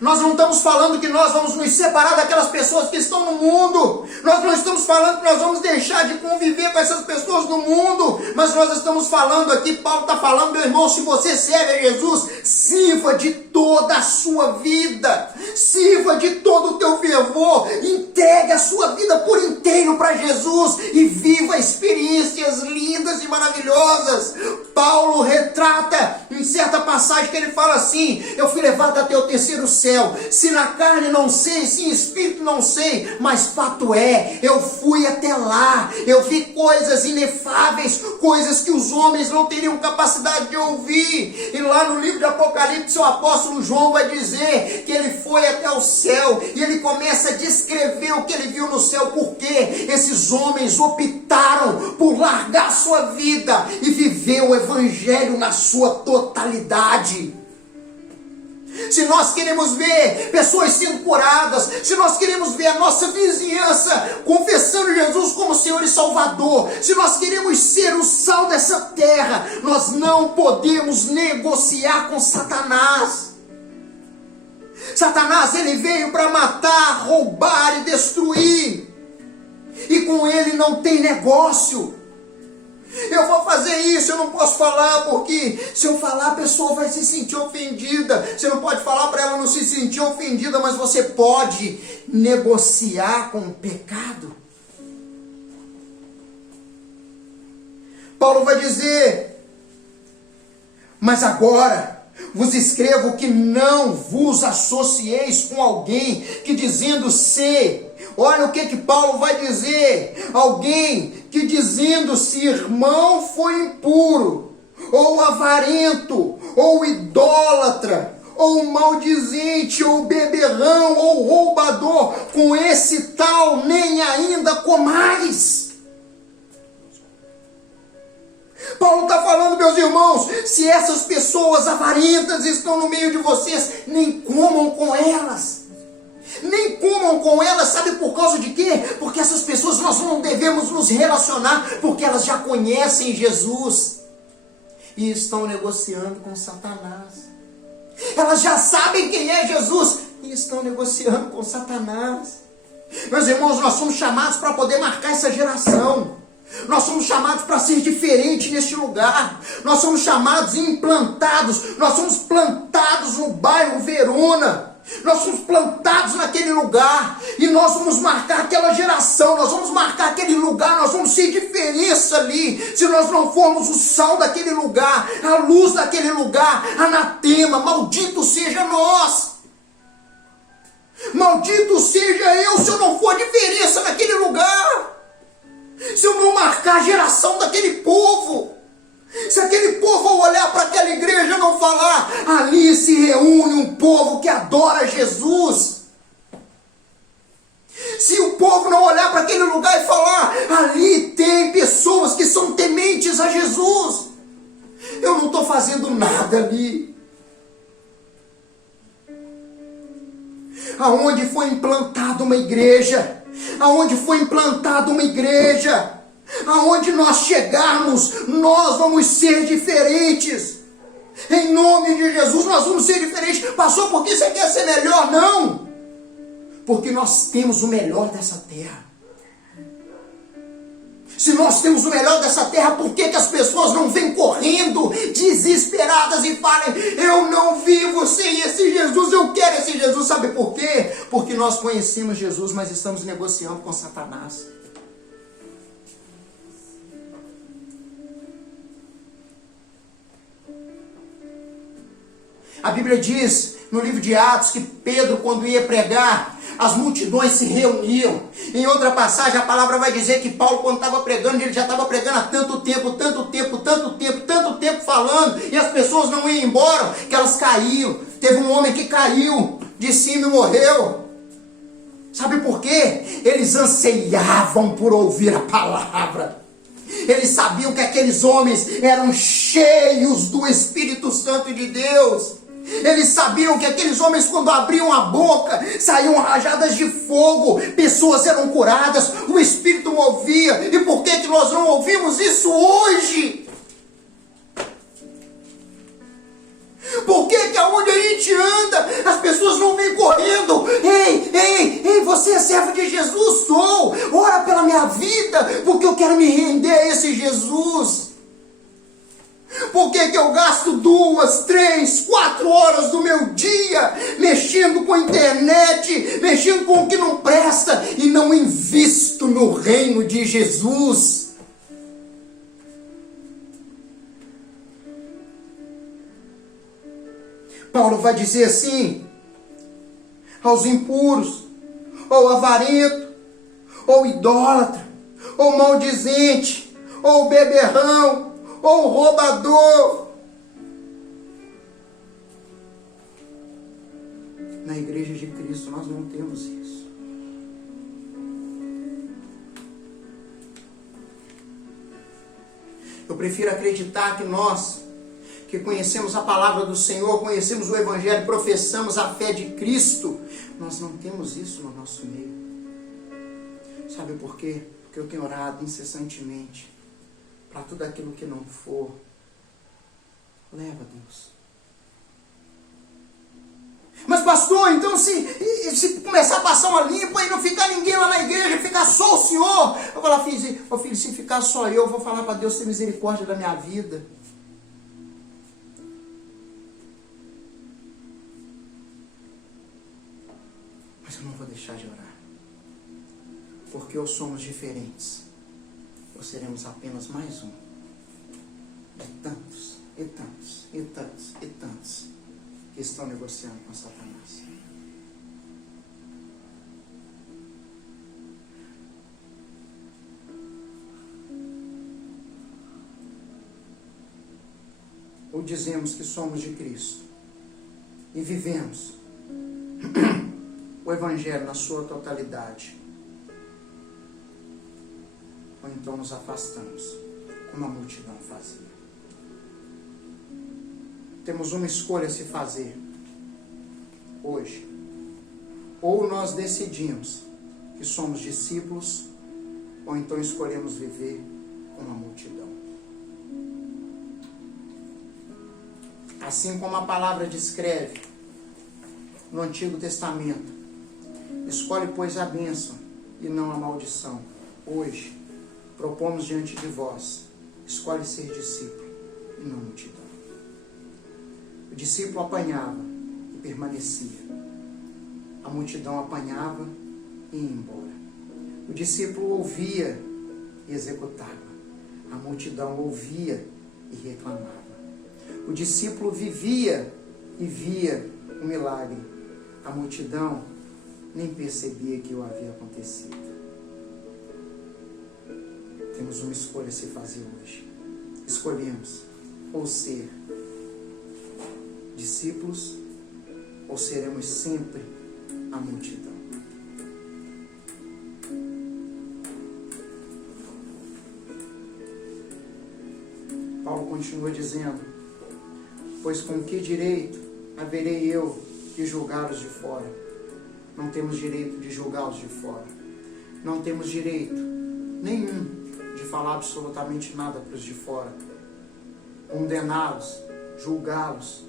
Nós não estamos falando que nós vamos nos separar daquelas pessoas que estão no mundo. Nós não estamos falando que nós vamos deixar de conviver com essas pessoas no mundo. Mas nós estamos falando aqui, Paulo está falando, meu irmão, se você serve a Jesus, sirva de toda a sua vida. Sirva de todo o teu fervor. Entregue a sua vida por inteiro para Jesus e viva experiências lindas e maravilhosas. Paulo retrata em certa passagem que ele fala assim: eu fui levado até o terceiro céu. Se na carne não sei, se em espírito não sei, mas fato é, eu fui até lá, eu vi coisas inefáveis, coisas que os homens não teriam capacidade de ouvir. E lá no livro de Apocalipse o apóstolo João vai dizer que ele foi até o céu, e ele começa a descrever o que ele viu no céu, porque esses homens optaram por largar sua vida e viver o evangelho na sua totalidade. Se nós queremos ver pessoas sendo curadas, se nós queremos ver a nossa vizinhança confessando Jesus como Senhor e Salvador, se nós queremos ser o sal dessa terra, nós não podemos negociar com Satanás. Satanás, ele veio para matar, roubar e destruir, e com ele não tem negócio. Eu vou fazer isso, eu não posso falar, porque se eu falar a pessoa vai se sentir ofendida. Você não pode falar para ela não se sentir ofendida, mas você pode negociar com o pecado. Paulo vai dizer: mas agora vos escrevo que não vos associeis com alguém que dizendo ser. Olha o que Paulo vai dizer: alguém que dizendo-se irmão foi impuro, ou avarento, ou idólatra, ou maldizente, ou beberrão, ou roubador, com esse tal nem ainda comais. Paulo está falando, meus irmãos, se essas pessoas avarentas estão no meio de vocês, nem comam com elas. Nem comam com elas, sabe por causa de quê? Porque essas pessoas nós não devemos nos relacionar, porque elas já conhecem Jesus e estão negociando com Satanás. Elas já sabem quem é Jesus e estão negociando com Satanás. Meus irmãos, nós somos chamados para poder marcar essa geração. Nós somos chamados para ser diferente neste lugar. Nós somos chamados e implantados. Nós somos plantados no bairro Verona. Nós somos plantados naquele lugar. E nós vamos marcar aquela geração. Nós vamos marcar aquele lugar. Nós vamos ser diferença ali. Se nós não formos o sal daquele lugar, a luz daquele lugar, anatema, maldito seja nós. Maldito seja eu se eu não for diferença naquele lugar. Se eu não marcar a geração daquele povo, se aquele povo ao olhar para aquela igreja não falar, ali se reúne um povo que adora Jesus. Se o povo não olhar para aquele lugar e falar, ali tem pessoas que são tementes a Jesus, eu não estou fazendo nada ali. Aonde foi implantada uma igreja, aonde foi implantada uma igreja, aonde nós chegarmos, nós vamos ser diferentes. Em nome de Jesus, nós vamos ser diferentes. Pastor, porque você quer ser melhor? Não. Porque nós temos o melhor dessa terra. Se nós temos o melhor dessa terra, por que as pessoas não vêm correndo, desesperadas e falem, eu não vivo sem esse Jesus, eu quero esse Jesus? Sabe por quê? Porque nós conhecemos Jesus, mas estamos negociando com Satanás. A Bíblia diz no livro de Atos que Pedro, quando ia pregar, as multidões se reuniam. Em outra passagem a palavra vai dizer que Paulo, quando estava pregando, ele já estava pregando há tanto tempo falando, e as pessoas não iam embora, que elas caíam. Teve um homem que caiu de cima e morreu. Sabe por quê? Eles anseiavam por ouvir a palavra. Eles sabiam que aqueles homens eram cheios do Espírito Santo de Deus. Eles sabiam que aqueles homens, quando abriam a boca, saíam rajadas de fogo, pessoas eram curadas, o Espírito movia. E por que nós não ouvimos isso hoje? Por que aonde a gente anda, as pessoas não vêm correndo? Ei, você é servo de Jesus? Sou. Ora pela minha vida, porque eu quero me render a esse Jesus. Por que eu gasto 2, 3, 4 horas do meu dia mexendo com a internet, mexendo com o que não presta e não invisto no reino de Jesus? Paulo vai dizer assim, aos impuros, ou avarento, ou idólatra, ou maldizente, ou beberrão, ou roubador. Na igreja de Cristo nós não temos isso. Eu prefiro acreditar que nós, que conhecemos a palavra do Senhor, conhecemos o Evangelho, professamos a fé de Cristo, nós não temos isso no nosso meio. Sabe por quê? Porque eu tenho orado incessantemente para tudo aquilo que não for. Leva, Deus. Mas pastor, então se começar a passar uma limpa e não ficar ninguém lá na igreja, ficar só o Senhor, eu vou falar, filho, se ficar só eu vou falar para Deus ter misericórdia da minha vida. Mas eu não vou deixar de orar, porque ou somos diferentes, ou seremos apenas mais um de tantos, e tantos, e tantos, e tantos que estão negociando com Satanás. Ou dizemos que somos de Cristo e vivemos o Evangelho na sua totalidade, ou então nos afastamos, como a multidão fazia. Temos uma escolha a se fazer hoje. Ou nós decidimos que somos discípulos, ou então escolhemos viver como a multidão. Assim como a palavra descreve no Antigo Testamento, escolhe, pois, a bênção e não a maldição, hoje, propomos diante de vós, escolhe ser discípulo e não multidão. O discípulo apanhava e permanecia. A multidão apanhava e ia embora. O discípulo ouvia e executava. A multidão ouvia e reclamava. O discípulo vivia e via o milagre. A multidão nem percebia que o havia acontecido. Temos uma escolha a se fazer hoje. Escolhemos ou ser discípulos ou seremos sempre a multidão. Paulo continua dizendo: pois com que direito haverei eu de julgar os de fora? Não temos direito de julgar os de fora. Não temos direito nenhum de falar absolutamente nada para os de fora. Condená-los, julgá-los.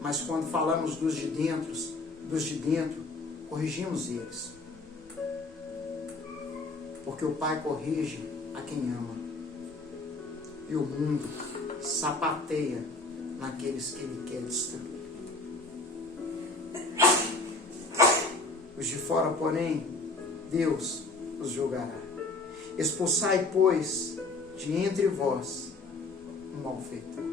Mas quando falamos dos de dentro, corrigimos eles. Porque o Pai corrige a quem ama. E o mundo sapateia naqueles que ele quer destruir. Os de fora, porém, Deus os julgará. Expulsai, pois, de entre vós o malfeitor.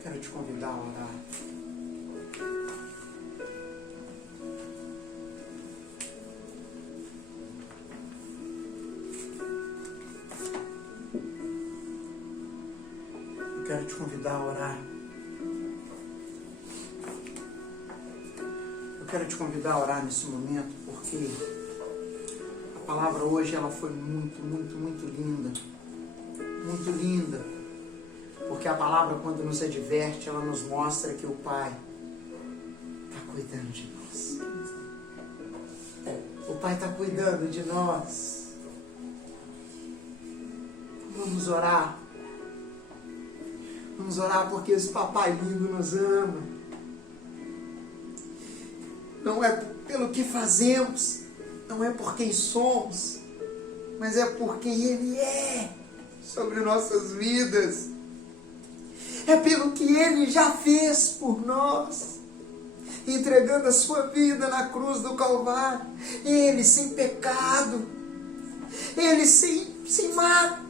Quero te convidar a orar. Eu quero te convidar a orar. Eu quero te convidar a orar nesse momento, porque a palavra hoje ela foi muito linda. Muito linda. Porque a palavra, quando nos adverte, ela nos mostra que o Pai está cuidando de nós. O Pai está cuidando de nós. Vamos orar. Vamos orar porque esse Papai lindo nos ama. Não é pelo que fazemos, não é por quem somos, mas é por quem Ele é sobre nossas vidas. É pelo que Ele já fez por nós, entregando a sua vida na cruz do Calvário. Ele sem pecado, Ele sem mácula,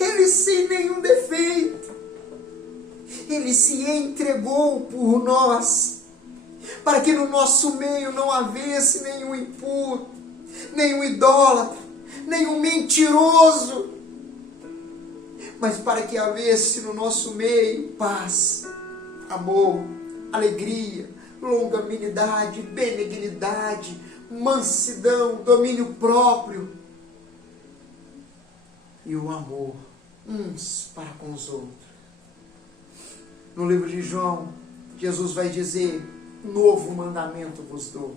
Ele sem nenhum defeito. Ele se entregou por nós, para que no nosso meio não havesse nenhum impuro, nenhum idólatra, nenhum mentiroso, mas para que havesse no nosso meio paz, amor, alegria, longanimidade, benignidade, mansidão, domínio próprio e o amor uns para com os outros. No livro de João, Jesus vai dizer: novo mandamento vos dou,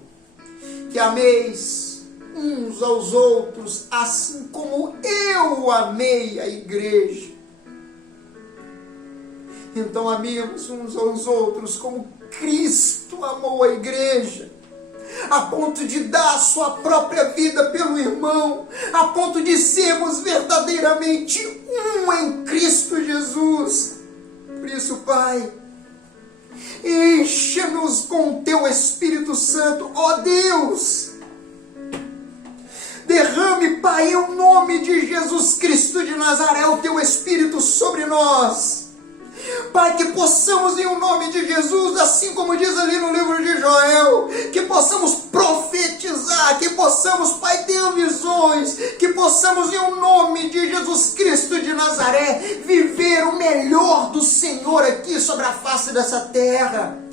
que ameis uns aos outros, assim como eu amei a igreja. Então amemos uns aos outros como Cristo amou a igreja, a ponto de dar a sua própria vida pelo irmão, a ponto de sermos verdadeiramente um em Cristo Jesus. Por isso, Pai, encha-nos com o Teu Espírito Santo, ó Deus. Derrame, Pai, em nome de Jesus Cristo de Nazaré, o Teu Espírito sobre nós. Pai, que possamos em o nome de Jesus, assim como diz ali no livro de Joel, que possamos profetizar, que possamos, Pai, ter visões, que possamos em o nome de Jesus Cristo de Nazaré, viver o melhor do Senhor aqui sobre a face dessa terra.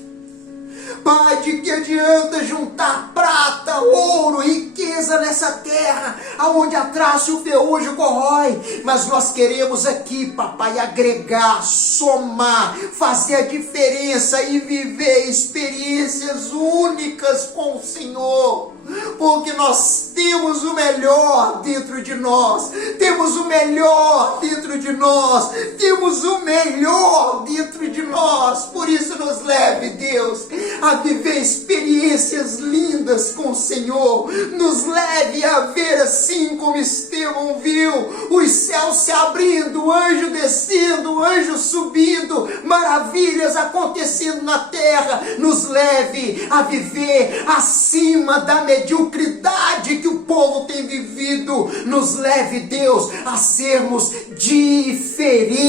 Pai, de que adianta juntar prata, ouro, riqueza nessa terra, aonde a traça e o ferrugem corrói, mas nós queremos aqui, Papai, agregar, somar, fazer a diferença e viver experiências únicas com o Senhor. porque nós temos o melhor dentro de nós, temos o melhor dentro de nós, temos o melhor dentro de nós. Por isso nos leve, Deus, a viver experiências lindas com o Senhor, nos leve a ver assim como Estevão viu, os céus se abrindo, o anjo descendo, o anjo subindo, maravilhas acontecendo na terra. Nos leve a viver acima da mediocridade que o povo tem vivido. Nos leve, Deus, a sermos diferentes.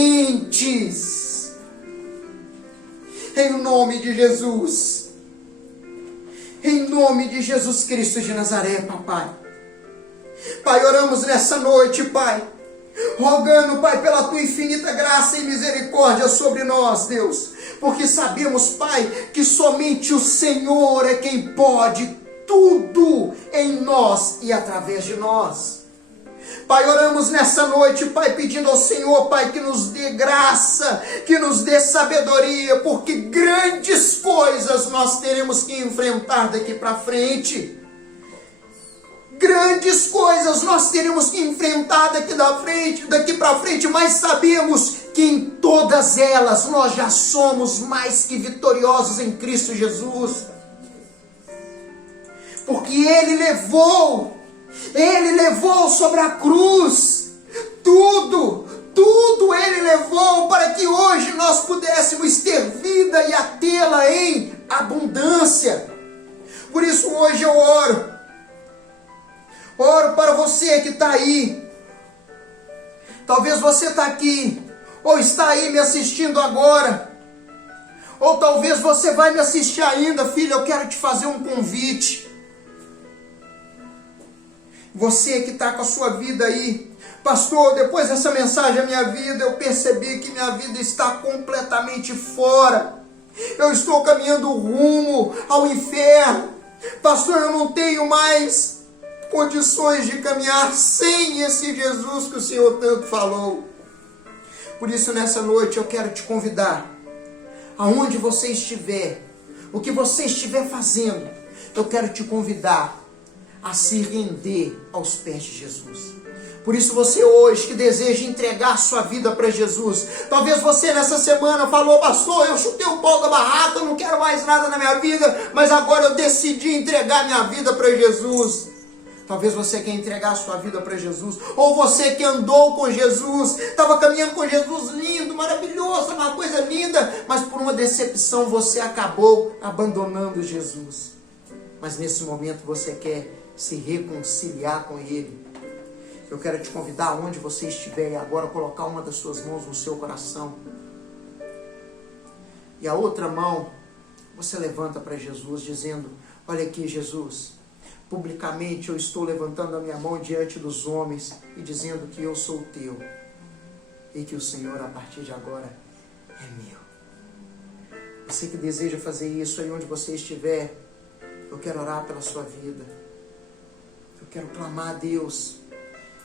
Em nome de Jesus. Em nome de Jesus Cristo de Nazaré, papai. Pai, oramos nessa noite, Pai, rogando, Pai, pela Tua infinita graça e misericórdia sobre nós, Deus, porque sabemos, Pai, que somente o Senhor é quem pode tudo em nós e através de nós. Pai, oramos nessa noite, Pai, pedindo ao Senhor, Pai, que nos dê graça, que nos dê sabedoria, porque grandes coisas nós teremos que enfrentar daqui para frente. Grandes coisas nós teremos que enfrentar daqui para frente, mas sabemos que em todas elas nós já somos mais que vitoriosos em Cristo Jesus. Porque Ele levou sobre a cruz tudo Ele levou para que hoje nós pudéssemos ter vida e a tê-la em abundância. Por isso hoje eu oro para você que está aí. Talvez você está aqui, ou está aí me assistindo agora, ou talvez você vai me assistir ainda. Filho, eu quero te fazer um convite. Você que está com a sua vida aí, pastor, depois dessa mensagem a minha vida, eu percebi que minha vida está completamente fora. Eu estou caminhando rumo ao inferno. Pastor, eu não tenho mais condições de caminhar sem esse Jesus que o Senhor tanto falou. Por isso, nessa noite, eu quero te convidar, aonde você estiver, o que você estiver fazendo, eu quero te convidar a se render aos pés de Jesus. Por isso você hoje que deseja entregar sua vida para Jesus, talvez você nessa semana falou: pastor, eu chutei o pau da barraca, eu não quero mais nada na minha vida, mas agora eu decidi entregar minha vida para Jesus. Talvez você quer entregar a sua vida para Jesus, ou você que andou com Jesus, estava caminhando com Jesus, lindo, maravilhoso, uma coisa linda, mas por uma decepção você acabou abandonando Jesus. Mas nesse momento você quer se reconciliar com Ele. Eu quero te convidar, onde você estiver, e agora colocar uma das suas mãos no seu coração, e a outra mão você levanta para Jesus, dizendo: olha aqui, Jesus, publicamente eu estou levantando a minha mão diante dos homens e dizendo que eu sou teu e que o Senhor a partir de agora é meu. Você que deseja fazer isso aí onde você estiver, eu quero orar pela sua vida. Eu quero clamar a Deus.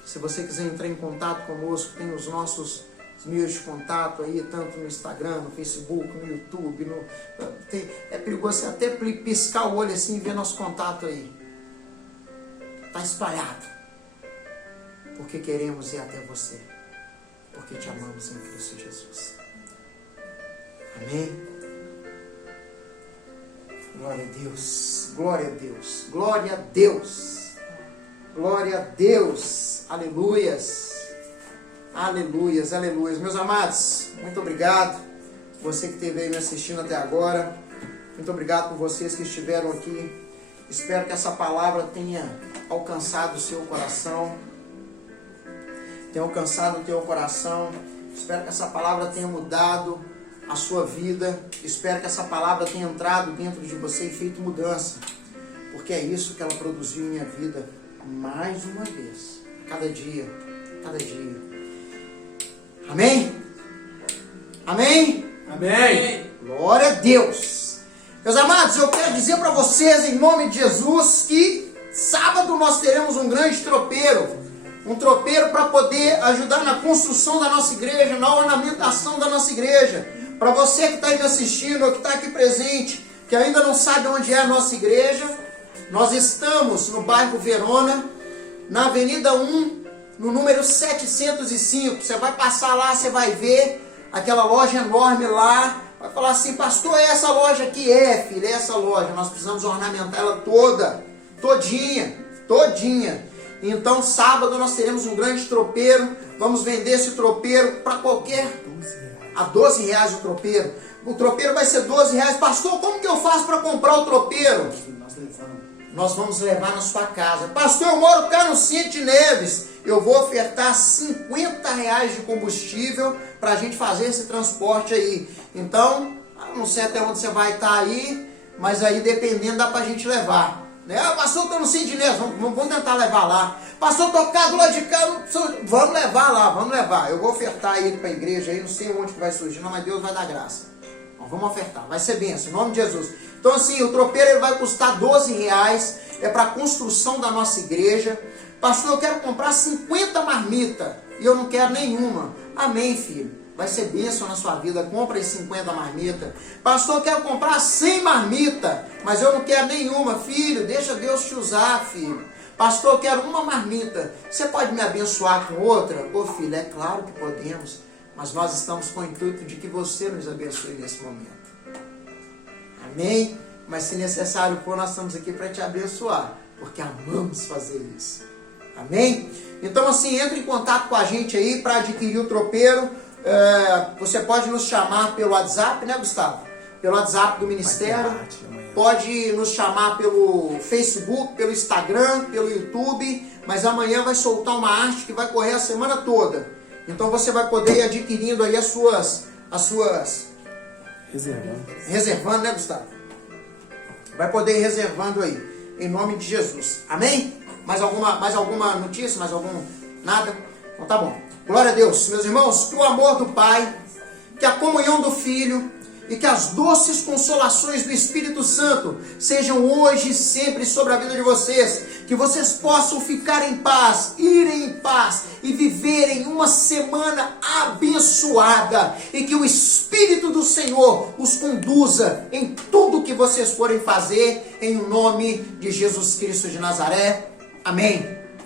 Se você quiser entrar em contato conosco, tem os nossos meios de contato aí, tanto no Instagram, no Facebook, no YouTube. É perigoso você até piscar o olho assim e ver nosso contato aí. Está espalhado. Porque queremos ir até você. Porque te amamos em Cristo Jesus. Amém? Glória a Deus. Glória a Deus. Glória a Deus. Glória a Deus. Aleluias. Aleluias, aleluias. Meus amados, muito obrigado. Você que esteve aí me assistindo até agora. Muito obrigado por vocês que estiveram aqui. Espero que essa palavra tenha alcançado o seu coração. Tenha alcançado o teu coração. Espero que essa palavra tenha mudado a sua vida. Espero que essa palavra tenha entrado dentro de você e feito mudança. Porque é isso que ela produziu em minha vida mais uma vez. Cada dia. Cada dia. Amém? Amém? Amém. Glória a Deus. Meus amados, eu quero dizer para vocês, em nome de Jesus, que sábado nós teremos um grande tropeiro. Um tropeiro para poder ajudar na construção da nossa igreja, na ornamentação da nossa igreja. Para você que está aí me assistindo, ou que está aqui presente, que ainda não sabe onde é a nossa igreja, Nós estamos no bairro Verona, na Avenida 1, no número 705. Você vai passar lá, você vai ver aquela loja enorme lá. Vai falar assim: pastor, é essa loja aqui? É, filho, é essa loja. Nós precisamos ornamentar ela toda, todinha. Então, sábado nós teremos um grande tropeiro. Vamos vender esse tropeiro para qualquer... a R$12 o tropeiro. O tropeiro vai ser R$12. Pastor, como que eu faço para comprar o tropeiro? Nós vamos levar na sua casa. Pastor, eu moro cá no Cinti Neves. Eu vou ofertar R$50 de combustível para a gente fazer esse transporte aí. Então, não sei até onde você vai estar aí, mas aí dependendo dá para a gente levar. Né? Ah, pastor, estou no Cinti Neves, vamos tentar levar lá. Pastor, estou do lado de cá, vamos levar lá, vamos levar. Eu vou ofertar ele para a igreja aí, não sei onde que vai surgir, não, mas Deus vai dar graça. Então, vamos ofertar, vai ser bênção, em nome de Jesus. Então assim, o tropeiro ele vai custar R$12, é para a construção da nossa igreja. Pastor, eu quero comprar 50 marmitas e eu não quero nenhuma. Amém, filho. Vai ser bênção na sua vida. Compra as 50 marmitas. Pastor, eu quero comprar 100 marmitas, mas eu não quero nenhuma. Filho, deixa Deus te usar, filho. Pastor, eu quero uma marmita. Você pode me abençoar com outra? Ô, filho, é claro que podemos. Mas nós estamos com o intuito de que você nos abençoe nesse momento. Amém? Mas se necessário for, nós estamos aqui para te abençoar, porque amamos fazer isso. Amém? Então assim, entre em contato com a gente aí para adquirir o tropeiro. Você pode nos chamar pelo WhatsApp, né, Gustavo? Pelo WhatsApp do Ministério. Pode nos chamar pelo Facebook, pelo Instagram, pelo YouTube. Mas amanhã vai soltar uma arte que vai correr a semana toda. Então você vai poder ir adquirindo aí as suas reservando, né, Gustavo? Vai poder ir reservando aí, em nome de Jesus. Amém? Mais alguma notícia? Mais algum? Nada? Então tá bom. Glória a Deus. Meus irmãos, que o amor do Pai, que a comunhão do Filho e que as doces consolações do Espírito Santo sejam hoje e sempre sobre a vida de vocês. Que vocês possam ficar em paz, irem em paz e viverem uma semana abençoada. E que o Espírito do Senhor os conduza em tudo que vocês forem fazer, em nome de Jesus Cristo de Nazaré. Amém.